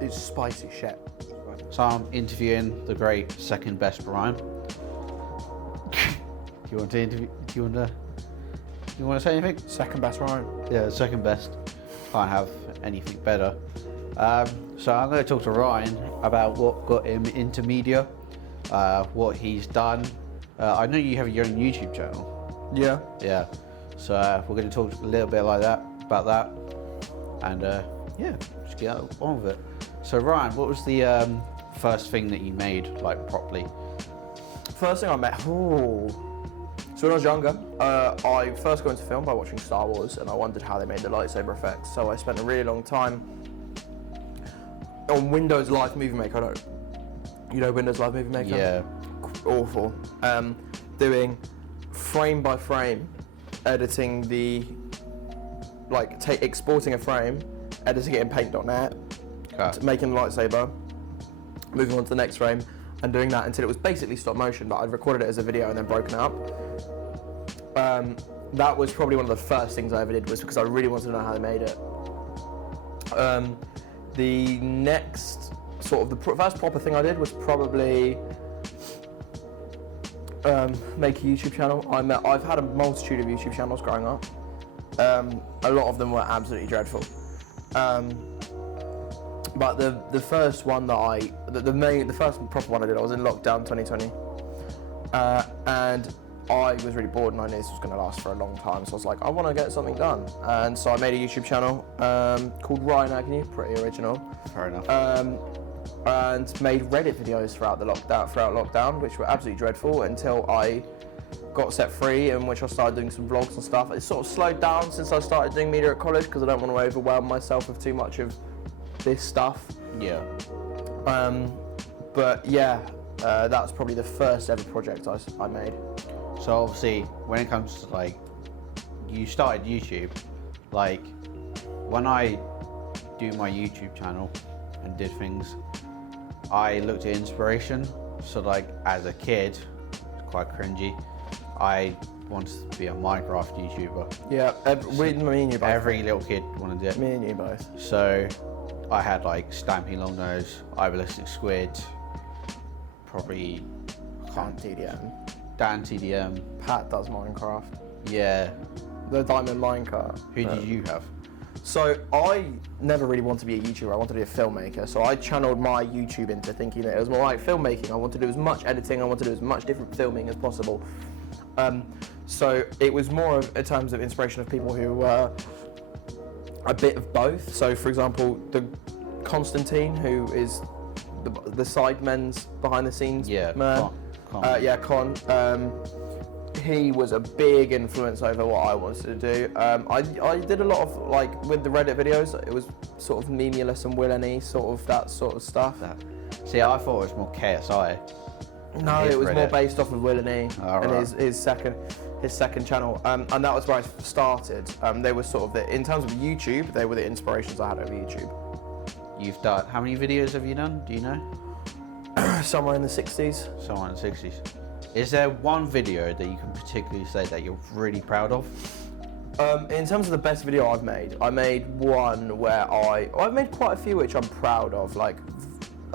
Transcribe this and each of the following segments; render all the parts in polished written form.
It's spicy shit. So I'm interviewing the great second best Brian. Do you want to interview? Do you want to say anything? Second best Ryan. Yeah, second best. Can't have anything better. So I'm going to talk to Ryan about what got him into media, what he's done. I know you have your own YouTube channel. Yeah. Yeah. So we're going to talk a little bit about that, and yeah, just get on with it. So Ryan, what was the first thing that you made, like, properly? First thing I made. So when I was younger, I first got into film by watching Star Wars, and I wondered how they made the lightsaber effects. So I spent a really long time on Windows Live Movie Maker. I don't, you know Windows Live Movie Maker? Yeah. Awful. Doing frame by frame, editing the, exporting a frame, editing it in Paint.net, making the lightsaber, moving on to the next frame, and doing that until it was basically stop motion, but I'd recorded it as a video and then broken it up. That was probably one of the first things I ever did, was because I really wanted to know how they made it. The next the first proper thing I did was probably make a YouTube channel. I've had a multitude of YouTube channels growing up. A lot of them were absolutely dreadful. But the first one that the first proper one I did, I was in lockdown 2020, and I was really bored, and I knew this was going to last for a long time. So I was like, I want to get something done, and so I made a YouTube channel called Ryan Agnew, pretty original. Fair enough. And made Reddit videos throughout lockdown, which were absolutely dreadful until I got set free, in which I started doing some vlogs and stuff. It's sort of slowed down since I started doing media at college, because I don't want to overwhelm myself with too much of this stuff. Yeah. But yeah, that's probably the first ever project I made. So obviously, when it comes to, like, you started YouTube, like, when I do my YouTube channel and did things, I looked at inspiration. So, like, as a kid, quite cringy, I wanted to be a Minecraft YouTuber. Yeah, me and you both. Every little kid wanted it. Me and you both. So I had, like, Stampy Longnose, Ibalistic Squid, probably Dan TDM. Pat does Minecraft. Yeah. The Diamond Minecart. Who did you have? So I never really wanted to be a YouTuber. I wanted to be a filmmaker. So I channeled my YouTube into thinking that it was more like filmmaking. I wanted to do as much editing. I wanted to do as much different filming as possible. So it was more of in terms of inspiration of people who were a bit of both. So for example, the Constantine, who is the sidemen's behind the scenes man. Con. He was a big influence over what I wanted to do. I did a lot of, like, with the Reddit videos, it was sort of memeless and villainy, sort of that sort of stuff. See, I thought it was more KSI. No, it was Reddit. More based off of villainy and right. his second channel, and that was where I started. They were sort of in terms of YouTube, they were the inspirations I had over YouTube. You've done, how many videos have you done? Do you know? Somewhere in the 60s. Somewhere in the 60s. Is there one video that you can particularly say that you're really proud of? In terms of the best video I've made, I made one where I've made quite a few which I'm proud of. Like,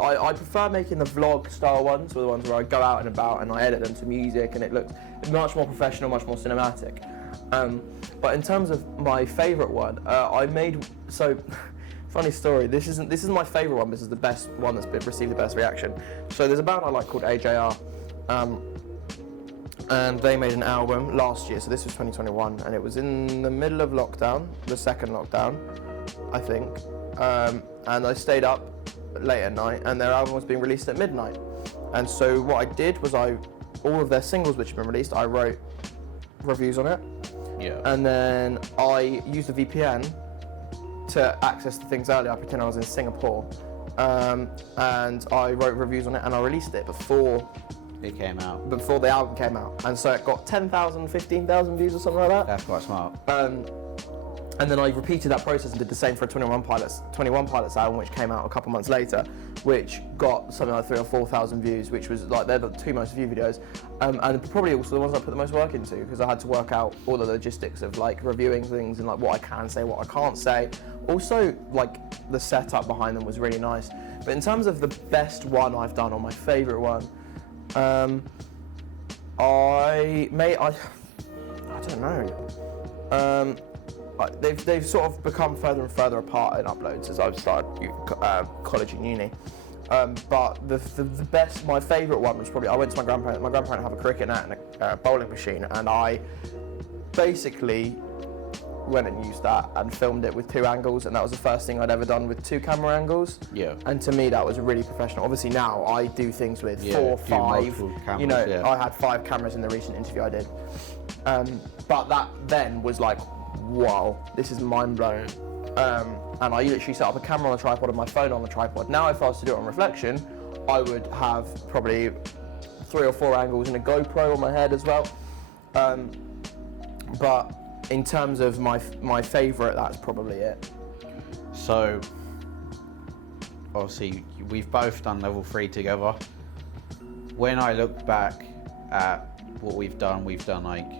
I prefer making the vlog style ones, or the ones where I go out and about and I edit them to music and it looks much more professional, much more cinematic. But in terms of my favourite one, I made, so funny story, this isn't my favourite one, this is the best one that's received the best reaction. So there's a band I like called AJR, and they made an album last year, so this was 2021, and it was in the middle of lockdown, the second lockdown, I think, and I stayed up late at night, and their album was being released at midnight. And so what I did was all of their singles which had been released, I wrote reviews on it. Yeah. And then I used a VPN to access the things earlier. I pretend I was in Singapore, and I wrote reviews on it, and I released it before the album came out, and so it got 10,000, 15,000 views or something like that. That's quite smart. And then I repeated that process and did the same for a 21 Pilots album, which came out a couple months later, which got something like 3,000 or 4,000 views, which was like, they're the two most viewed videos. And probably also the ones I put the most work into, because I had to work out all the logistics of like reviewing things and like what I can say, what I can't say. Also, like the setup behind them was really nice. But in terms of the best one I've done, or my favourite one, I don't know. They've sort of become further and further apart in uploads as I've started college and uni. But the best, my favourite one was probably, I went to my grandparents. My grandparents have a cricket net and a bowling machine, and I basically went and used that and filmed it with 2 angles, and that was the first thing I'd ever done with 2 camera angles. Yeah. And to me, that was really professional. Obviously now I do things with 4, 5. Cameras, you know, I had 5 cameras in the recent interview I did. But that then was like, wow, this is mind blowing. And I literally set up a camera on a tripod and my phone on the tripod. Now if I was to do it on reflection, I would have probably 3 or 4 angles and a GoPro on my head as well. But in terms of my favourite, that's probably it. So, obviously, we've both done level 3 together. When I look back at what we've done like,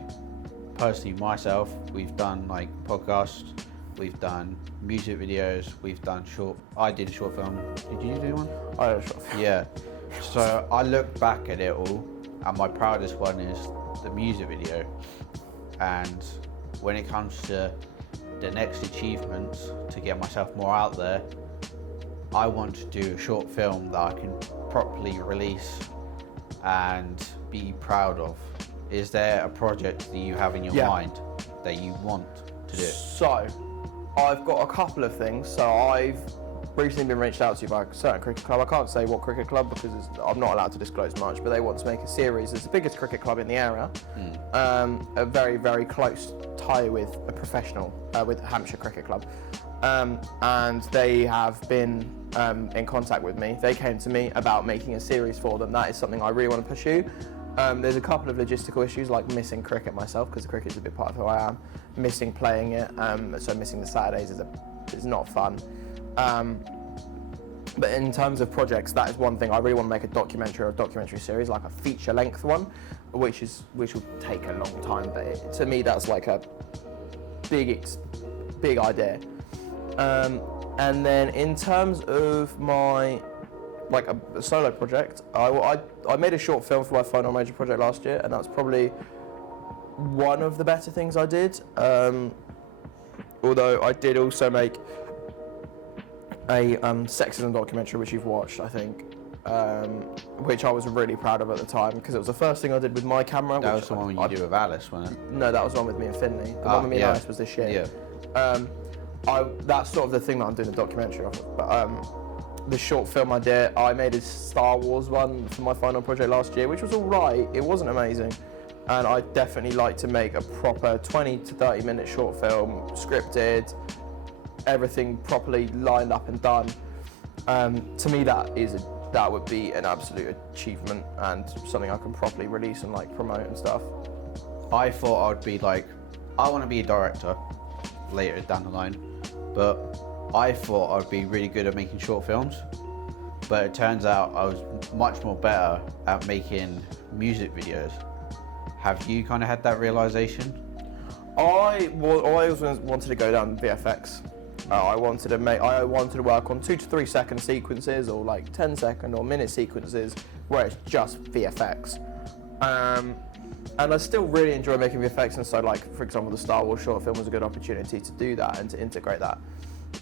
personally myself, we've done like podcasts, we've done music videos, we've done I did a short film. Did you do one? I did a short film. Yeah. So I look back at it all, and my proudest one is the music video. And when it comes to the next achievements to get myself more out there, I want to do a short film that I can properly release and be proud of. Is there a project that you have in your mind that you want to do? So, I've got a couple of things. So I've recently been reached out to by a certain cricket club. I can't say what cricket club because I'm not allowed to disclose much, but they want to make a series. It's the biggest cricket club in the area. A very, very close tie with a professional, with Hampshire Cricket Club. And they have been in contact with me. They came to me about making a series for them. That is something I really want to pursue. There's a couple of logistical issues, like missing cricket myself, because cricket is a big part of who I am. Missing playing it, so missing the Saturdays is not fun. But in terms of projects, that is one thing. I really want to make a documentary or a documentary series, like a feature-length one, which will take a long time. But to me, that's like a big idea. And then in terms of my like a solo project, I made a short film for my final major project last year, and that's probably one of the better things I did. Although I did also make a sexism documentary, which you've watched, I think, which I was really proud of at the time, because it was the first thing I did with my camera. That was the one you did with Alice, wasn't it? No, that was the one with me and Finley. The one with me and Alice was this year. Yeah. That's sort of the thing that I'm doing the documentary of. But the short film I did, I made a Star Wars one for my final project last year, which was alright. It wasn't amazing. And I'd definitely like to make a proper 20 to 30 minute short film, scripted, everything properly lined up and done. To me, that would be an absolute achievement and something I can properly release and like promote and stuff. I thought I'd be like, I want to be a director later down the line, but I thought I'd be really good at making short films. But it turns out I was much more better at making music videos. Have you kind of had that realization? I always wanted to go down VFX. I wanted to work on 2 to 3 second sequences, or like 10-second or minute sequences where it's just VFX. And I still really enjoy making VFX, and so like, for example, the Star Wars short film was a good opportunity to do that and to integrate that.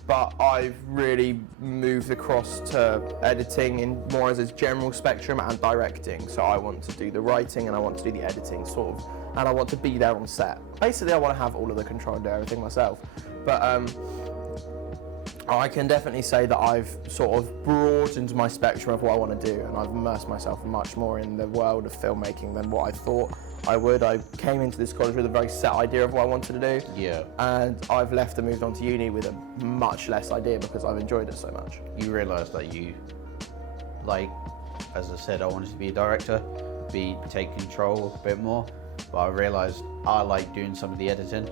But I've really moved across to editing in more as a general spectrum and directing. So I want to do the writing and I want to do the editing sort of, and I want to be there on set. Basically, I want to have all of the control and do everything myself. But I can definitely say that I've sort of broadened my spectrum of what I want to do, and I've immersed myself much more in the world of filmmaking than what I thought I would. I came into this college with a very set idea of what I wanted to do. Yeah. And I've left and moved on to uni with a much less idea because I've enjoyed it so much. You realise that you, like, as I said, I wanted to be a director, take control a bit more, but I realised I like doing some of the editing.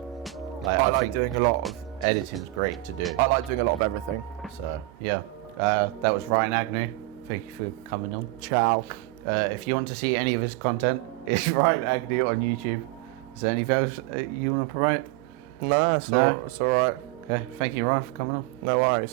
I like doing a lot of editing's great to do. I like doing a lot of everything. So yeah, that was Ryan Agnew. Thank you for coming on. Ciao. If you want to see any of his content, it's Ryan Agnew on YouTube. Is there anything else you want to promote? No, it's all right. Okay, thank you, Ryan, for coming on. No worries.